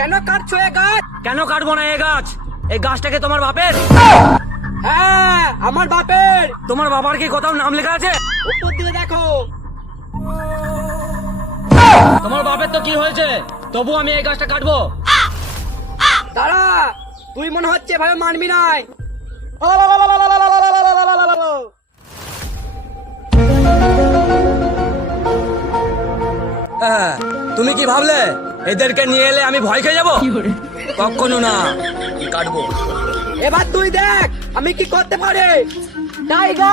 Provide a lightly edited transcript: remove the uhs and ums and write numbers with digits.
কেন কাটছো এ গাছ? কেন কাটবো না এই গাছ? এই গাছটাকে তোমার বাপের? হ্যাঁ, আমার বাপের। তোমার বাবার কি কোথাও নাম লেখা আছে? উপর দিকে দেখো। তোমার বাপের তো কি হয়েছে, তবু আমি এই গাছটা কাটবো? দাঁড়া, তুই মনে হচ্ছে ভাবে মানবি নাই। হ্যাঁ, তুমি কি ভাবলে এদেরকে নিয়ে এলে আমি ভয় খেয়ে যাবো? কখনো না, কাটবো। এবার তুই দেখ আমি কি করতে পারি। টাইগার!